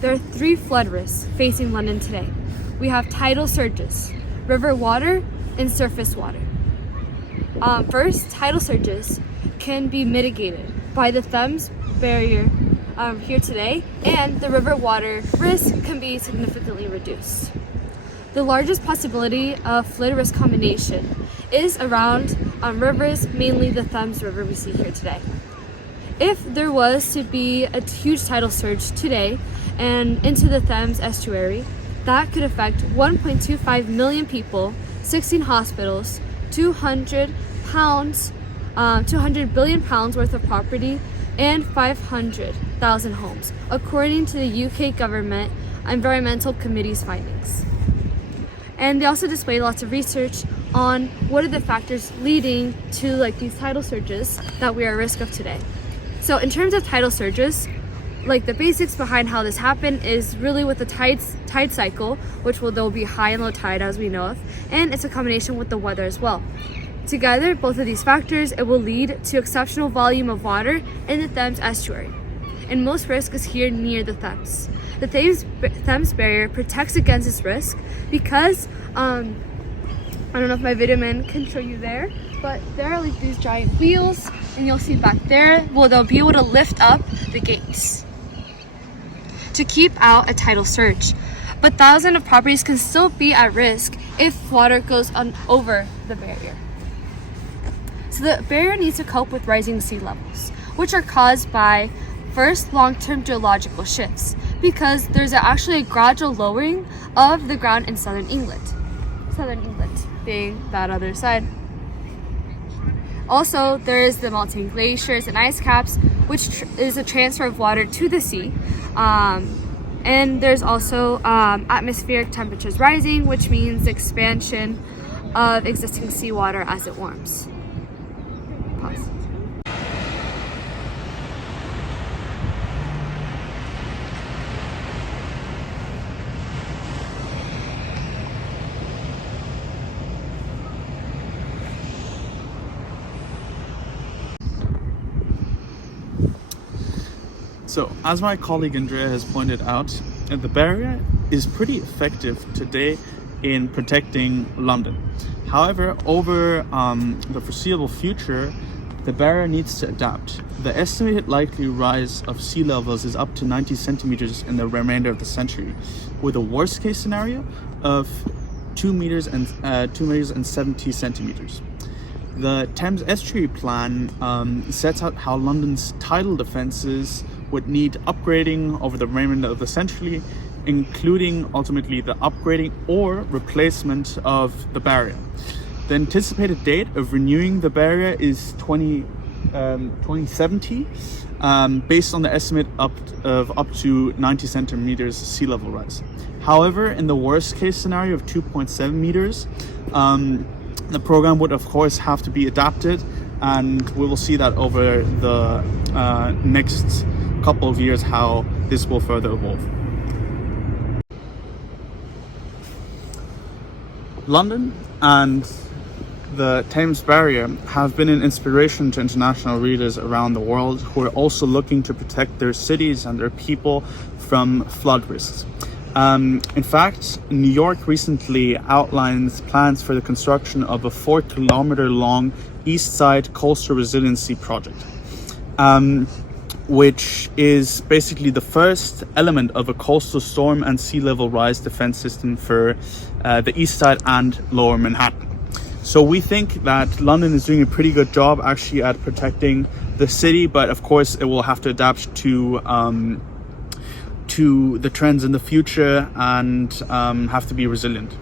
There are three flood risks facing London today. We have tidal surges, river water, and surface water. First, tidal surges can be mitigated by the Thames barrier here today, and the river water risk can be significantly reduced. The largest possibility of flood risk combination is around rivers, mainly the Thames River we see here today. If there was to be a huge tidal surge today and into the Thames estuary, that could affect 1.25 million people, 16 hospitals, 200 billion pounds worth of property, and 500,000 homes, according to the UK Government Environmental Committee's findings. And they also displayed lots of research on what are the factors leading to these tidal surges that we are at risk of today. So in terms of tidal surges, the basics behind how this happened is really with the tide cycle, which there'll be high and low tide as we know of, and it's a combination with the weather as well. Together, both of these factors, it will lead to exceptional volume of water in the Thames estuary. And most risk is here near the Thames. The Thames barrier protects against this risk because, I don't know if my video man can show you there, but there are these giant wheels, and you'll see back there, they'll be able to lift up the gates to keep out a tidal surge. But thousands of properties can still be at risk if water goes over the barrier. So the barrier needs to cope with rising sea levels, which are caused by, first, long-term geological shifts, because there's actually a gradual lowering of the ground in southern England being that other side. Also, there is the melting glaciers and ice caps, which is a transfer of water to the sea. And there's also atmospheric temperatures rising, which means expansion of existing seawater as it warms. Pause. So, as my colleague Andrea has pointed out, the barrier is pretty effective today in protecting London. However, over the foreseeable future, the barrier needs to adapt. The estimated likely rise of sea levels is up to 90 centimeters in the remainder of the century, with a worst case scenario of 2 meters and 70 centimeters. The Thames Estuary Plan sets out how London's tidal defences would need upgrading over the remainder of the century, including ultimately the upgrading or replacement of the barrier. The anticipated date of renewing the barrier is 2070, based on the estimate of up to 90 centimeters sea level rise. However, in the worst case scenario of 2.7 meters, the program would of course have to be adapted, and we will see that over the next couple of years how this will further evolve. London and the Thames barrier have been an inspiration to international readers around the world who are also looking to protect their cities and their people from flood risks. In fact, New York recently outlines plans for the construction of a 4-kilometer long East Side Coastal Resiliency Project, which is basically the first element of a coastal storm and sea level rise defense system for the East Side and Lower Manhattan. So we think that London is doing a pretty good job actually at protecting the city, but of course it will have to adapt to the trends in the future and have to be resilient.